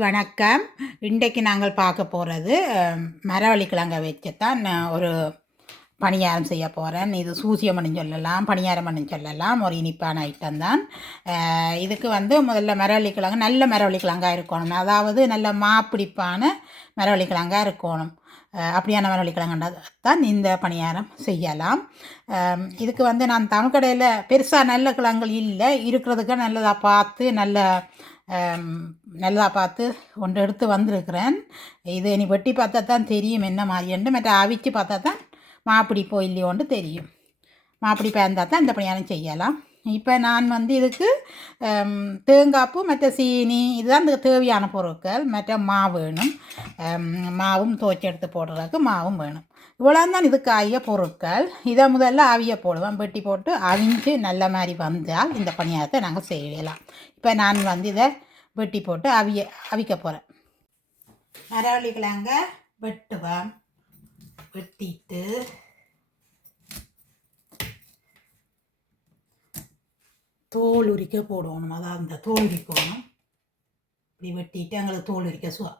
வணக்கம். இன்றைக்கு நாங்கள் பார்க்க போகிறது மரவள்ளி கிழங்க வச்சு தான் நான் ஒரு பணியாரம் செய்ய போகிறேன் இது சூசியம்னு சொல்லலாம் பணியாரம்னு சொல்லலாம் ஒரு இனிப்பான ஐட்டம் தான். இதுக்கு வந்து முதல்ல மரவள்ளி கிழங்கு நல்ல மரவள்ளி கிழங்காக இருக்கணும். அதாவது நல்ல மாப்பிடிப்பான மரவள்ளி கிழங்காக இருக்கணும் அப்படியான மரவள்ளி கிழங்குண்டா தான் இந்த பணியாரம் செய்யலாம். இதுக்கு வந்து நான் தமிழ்கடையில் பெருசாக நல்ல கிழங்குகள் இல்லை. இருக்கிறதுக்கு நல்லதாக பார்த்து நல்ல நல்லா பார்த்து ஒன்று எடுத்து வந்திருக்கிறேன். இது இனி வெட்டி பார்த்தா தான் தெரியும் என்ன மாதிரின்ட்டு மற்ற அவிச்சு பார்த்தா தான் மாப்பிடி இல்லையோன்னு தெரியும். மாப்பிடி பேர்ந்தால் தான் இந்த பணியாரம் செய்யலாம். இப்போ நான் வந்து இதுக்கு தேங்காப்பு தேங்காய்ப்பு மற்ற சீனி இதுதான் இந்த தேவையான பொருட்கள். மற்ற மாவு வேணும். மாவும் துவைச்சி எடுத்து போடுறதுக்கு மாவும் வேணும். இவ்வளோ தான் இதுக்கு ஆகிய பொருட்கள். இதை முதல்ல அவிய போடுவேன் வெட்டி போட்டு அவிஞ்சு நல்ல மாதிரி வந்தால் இந்த பணியாரத்தை நாங்கள் செய்யலாம். இப்போ நான் வந்து இதை வெட்டி போட்டு அவிய அவிக்க போகிறேன் மரவள்ளி கிழங்க வெட்டுவேன் வெட்டிட்டு தோல் உரிக்க போடணும். அதான் அந்த தோல் உரிக்கணும். இப்படி வெட்டிட்டு எங்களுக்கு தோல் உரிக்க சுவா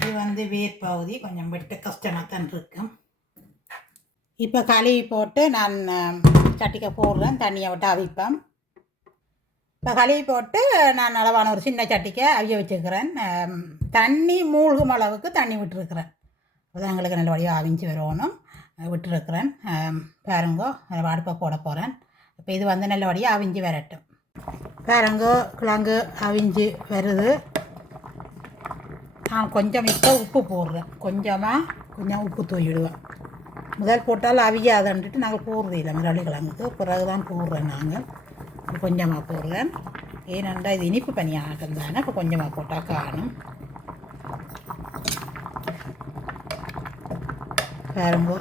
இது வந்து வேர்பகுதி கொஞ்சம் விட்டு கஷ்டமாக தான் இருக்கும் இப்போ கழுவி போட்டு நான் சட்டிக்கை சட்டிக்க போடுறேன். தண்ணியை விட்டு அவிப்பேன். இப்போ கழுவி போட்டு நான் அளவான ஒரு சின்ன சட்டிக்கை அவிய வச்சுக்கிறேன். தண்ணி மூழ்கும் அளவுக்கு தண்ணி விட்டுருக்குறேன். அப்பதான் எங்களுக்கு நல்ல வழியாக அவிஞ்சு வரணும். விட்டுருக்குறேன். பாருங்கோ அடுப்பை போட போகிறேன் இப்போ இது வந்து நல்ல வழியாக அவிஞ்சு வரட்டும். பாருங்கோ கிழங்கு அவிஞ்சு வருது. நான் கொஞ்சம் இப்போ உப்பு போடுறேன். கொஞ்சமாக கொஞ்சம் உப்பு தூவிடுவேன். முதல் போட்டால் அவியாதன்ட்டு நாங்கள் போடுறது இல்லை. மிரளி கிழங்குக்கு பிறகு தான் போடுறேன் நாங்கள். கொஞ்சமாக போடுறேன். ஏனென்றால் இது இனிப்பு பணியாட்டம் தானே. இப்போ கொஞ்சமாக போட்டால் காணும். பாருங்க.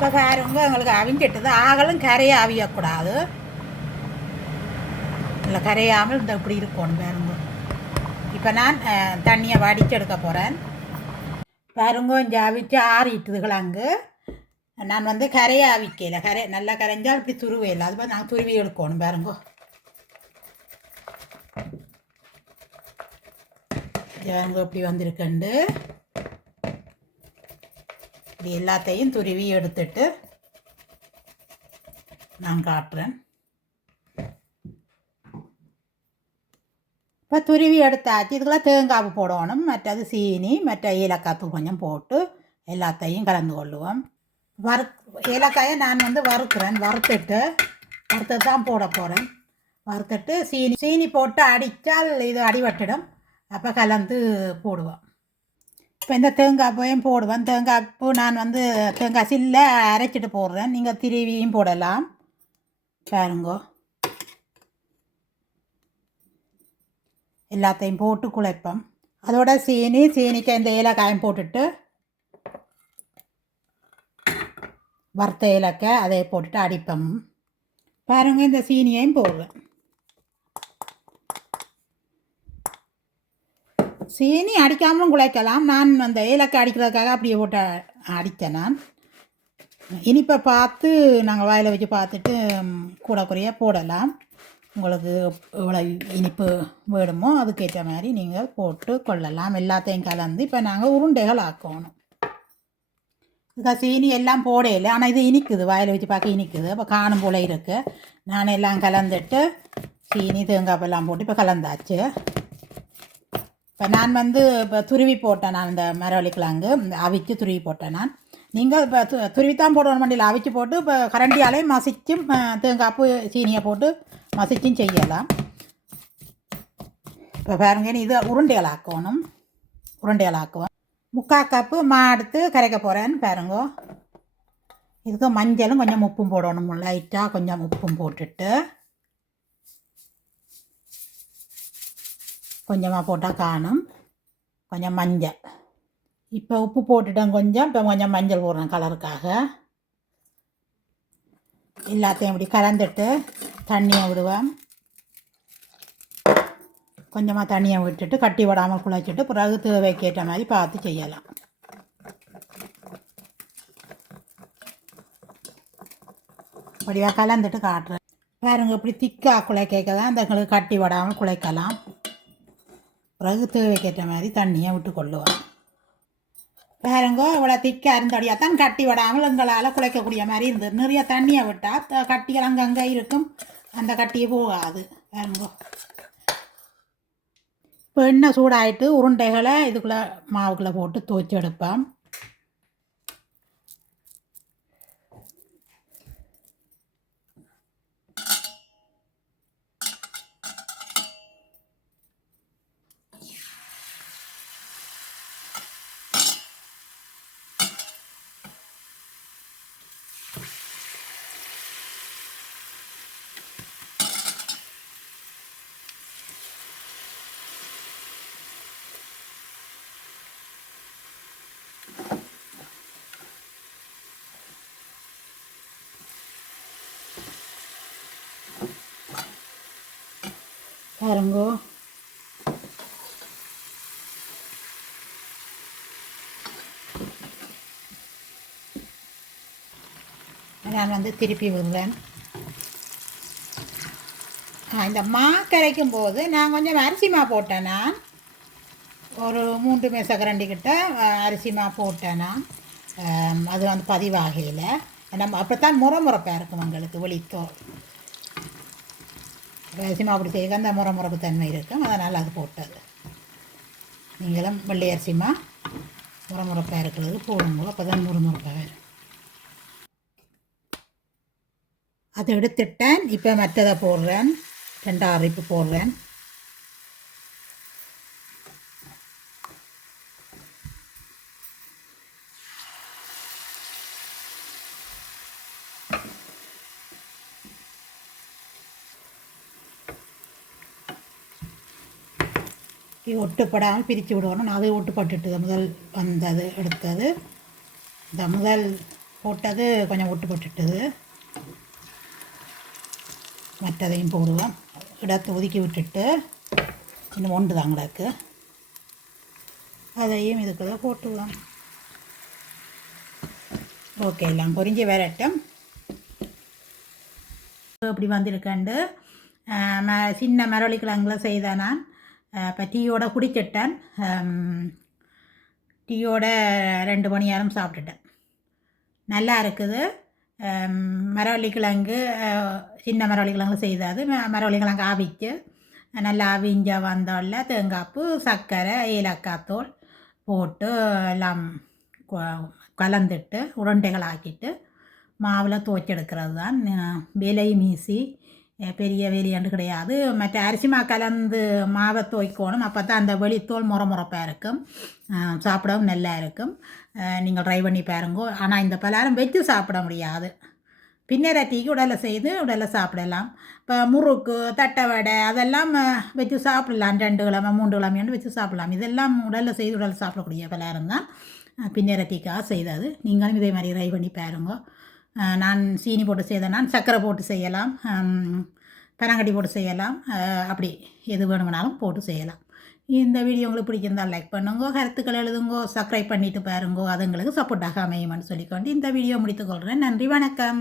இப்போ பாருங்க எங்களுக்கு அவிஞ்சிட்டது ஆகலும் கரையை அவியக்கூடாது இல்லை கரையாமல் இந்த இப்படி இருக்கணும் பாருங்க இப்போ நான் தண்ணியை வடித்து போகிறேன் பாருங்க இங்கே அவிச்சு ஆறிட்டுதுகள் அங்கே நான் வந்து கரையை அவிக்கல கரை நல்லா கரைஞ்சால் இப்படி துருவையில் அது மாதிரி நாங்கள் துருவி எடுக்கணும் பாருங்க பாருங்க இப்படி வந்திருக்கண்டு இப்படி எல்லாத்தையும் துருவி எடுத்துட்டு நான் காட்டுறேன். இப்போ துருவி எடுத்தாச்சு. இதுக்கெல்லாம் தேங்காய் போடணும். மற்றது சீனி மற்ற ஏலக்காய் கொஞ்சம் போட்டு எல்லாத்தையும் கலந்து கொள்ளுவோம். வறு ஏலக்காயை நான் வந்து வறுக்கிறேன். வறுத்துட்டு வறுத்து தான் போட போகிறேன் வறுத்துட்டு சீனி சீனி போட்டு அடித்தால் இது அடிபட்டுடும். அப்போ கலந்து போடுவோம். இப்போ இந்த தேங்காய் பூவையும் போடுவேன். தேங்காய் பூ நான் வந்து தேங்காய் சில்ல அரைச்சிட்டு போடுறேன். நீங்கள் திருவியும் போடலாம். பாருங்கோ. எல்லாத்தையும் போட்டு குழைப்போம். அதோட சீனி சீனிக்கு இந்த ஏலக்காயும் போட்டுட்டு வறுத்த ஏலக்காய் அதை போட்டுட்டு அடிப்போம். பாருங்கள் இந்த சீனியையும் போடுவேன் சீனி அடிக்காமலும் குழைக்கலாம் நான் அந்த ஏலக்காய் அடிக்கிறதுக்காக அப்படியே போட்டு அடித்தேன் நான். இனிப்பை பார்த்து நாங்கள் வாயில் வச்சு பார்த்துட்டு கூட குறைய போடலாம். உங்களுக்கு எவ்வளோ இனிப்பு வேணுமோ அதுக்கேற்ற மாதிரி நீங்கள் போட்டு கொள்ளலாம். எல்லாத்தையும் கலந்து இப்போ நாங்கள் உருண்டைகள் ஆக்கணும். இதுக்காக சீனி எல்லாம் போடையில் ஆனால் இது இனிக்குது. வாயில் வச்சு பார்க்க இனிக்குது. அப்போ காணும் போல இருக்குது நான் எல்லாம் கலந்துட்டு சீனி தேங்காய் எல்லாம் போட்டு இப்போ கலந்தாச்சு. இப்போ நான் வந்து இப்போ துருவி போட்டேன் நான் இந்த மரவள்ளி அவிச்சு துருவி போட்டேன் நான். நீங்கள் இப்போ து துருவி தான் போடணும் வண்டியில் அவிச்சு போட்டு இப்போ கரண்டியாலே மசிச்சும் தேங்காப்பு தேங்காய்ப்பு சீனியை போட்டு மசிச்சும் செய்யலாம். இப்போ பாருங்க இது உருண்டைகள் ஆக்கணும் உருண்டைகள் ஆக்குவோம் முக்கால் கப்பு மா எடுத்து கரைக்க போகிறேன்னு பாருங்க. இதுக்கு மஞ்சளும் கொஞ்சம் உப்பும் போடணும். லைட்டாக கொஞ்சம் உப்பும் போட்டுட்டு. கொஞ்சமாக போட்டால் காணும். கொஞ்சம் மஞ்சள். இப்போ உப்பு போட்டுட்டேன் கொஞ்சம். இப்போ கொஞ்சம் மஞ்சள் போடுறேன் கலருக்காக. எல்லாத்தையும் இப்படி கலந்துட்டு தண்ணியை விடுவேன். கொஞ்சமாக தண்ணியை விட்டுட்டு கட்டி விடாமல் குழைச்சிட்டு பிறகு தேவைக்கேற்ற மாதிரி பார்த்து செய்யலாம். வடிவாக கலந்துட்டு காட்டுறேன். பாருங்க இப்படி திக்கா குழைக்க தான் அந்த எங்களுக்கு கட்டி விடாமல் குழைக்கலாம். பிறகு தேவைக்கேற்ற மாதிரி தண்ணியை விட்டு கொள்ளுவோம் பாருங்கோ இவ்வளோ திக்காக இருந்தடியாக தான் கட்டி விடாமல் எங்களால் குலைக்கக்கூடிய மாதிரி இருந்தது நிறைய தண்ணியை விட்டால் கட்டிகள் அங்கங்கே இருக்கும். அந்த கட்டியே போகாது. பாருங்கோ இப்போ எண்ணெய் சூடாயிட்டு உருண்டைகளை இதுக்குள்ளே மாவுக்குள்ளே போட்டு துவச்சி எடுப்பான் பாருங்கோ. நான் வந்து திருப்பி விடுவேன் ஆ, இந்த மா கரைக்கும் போது நான் கொஞ்சம் அரிசி மா போட்டேன் நான். ஒரு மூன்று மேசக்கரண்டி அரிசி மா போட்டேன் நான். அது வந்து பதிவாகையில் நம்ம அப்படித்தான் முறை முறைப்பாக இருக்கும் உங்களுக்கு வெளித்தோல். அரிசிமா அப்படி செய்ய அந்த முறை முறப்பு தன்மை இருக்கும். அதனால் அது போட்டது நீங்களும் வெள்ளை அரிசிமா முறை முறைப்பாக இருக்கிறது போடுங்க அப்போ தான் முறுமுறுப்பாக வரும். அதை எடுத்துட்டேன். இப்போ மற்றதை போடுறேன். ரெண்டாறு அரைப்பு போடுறேன். ஒட்டுப்படாமல் பிரித்து விடணும் நான் அது ஒட்டுப்பட்டுட்டு முதல் வந்தது எடுத்தது. இந்த முதல் போட்டது கொஞ்சம் ஒட்டுப்பட்டுட்டது. மற்றதையும் போடுவோம். இடத்தை ஒதுக்கி விட்டுட்டு இன்னும் ஒன்று தான் கிடக்கு. அதையும் தான் போட்டுவோம் ஓகே எல்லாம் பொறிஞ்சி வரட்டும். அப்படி வந்திருக்கேன்டு ம சின்ன மரவள்ளி கிழங்குல செய்தேன் நான். இப்போ டீயோட குடிச்சிட்டேன். டீயோட ரெண்டு மணி நேரம் சாப்பிட்டுட்டேன். நல்லா இருக்குது. மரவள்ளி கிழங்கு சின்ன மரவள்ளி கிழங்கு செய்தாது மரவள்ளி கிழங்கு ஆவிச்சு. நல்லா ஆவிஞ்சா வந்தோடல தேங்காய்ப்பு சர்க்கரை ஏலக்காத்தூள் போட்டு எல்லாம் கலந்துட்டு உருண்டைகள் ஆக்கிட்டு மாவில் துவைச்செடுக்கிறது தான் விலை மீசி பெரிய வேலையாண்டு கிடையாது மற்ற அரிசி மா கலந்து மாவை துவைக்கணும் அப்போ தான் அந்த வெளித்தோல் முறை முறைப்பாக இருக்கும் சாப்பிடவும் நல்லா இருக்கும் நீங்கள் ட்ரை பண்ணி பாருங்க ஆனால் இந்த பலகாரம் வச்சு சாப்பிட முடியாது பின்னர டீக்கு உடலை செய்து உடலை சாப்பிடலாம் இப்போ முறுக்கு தட்டை வடை அதெல்லாம் வச்சு சாப்பிடலாம் ரெண்டு கிழமை மூன்று கிழமையாண்டு வச்சு சாப்பிடலாம் இதெல்லாம் உடலில் செய்து உடலில் சாப்பிடக்கூடிய பலகாரம் தான் அஹ், டீக்காக செய்தது நீங்களும் இதே மாதிரி ட்ரை பண்ணி பாருங்க நான் சீனி போட்டு செய்த நான் சர்க்கரை போட்டு செய்யலாம். ஹம், பனங்கட்டி போட்டு செய்யலாம். அப்படி எது வேணும்னாலும் போட்டு செய்யலாம். இந்த வீடியோ உங்களுக்கு பிடிச்சிருந்தால் லைக் பண்ணுங்க கருத்துக்கள் எழுதுங்கோ சப்ஸ்கிரைப் பண்ணிவிட்டு பாருங்கோ அதுங்களுக்கு சப்போர்ட்டாக அமையுமான்னு சொல்லிக்கொண்டு இந்த வீடியோ முடித்துக்கொள்கிறேன் நன்றி வணக்கம்.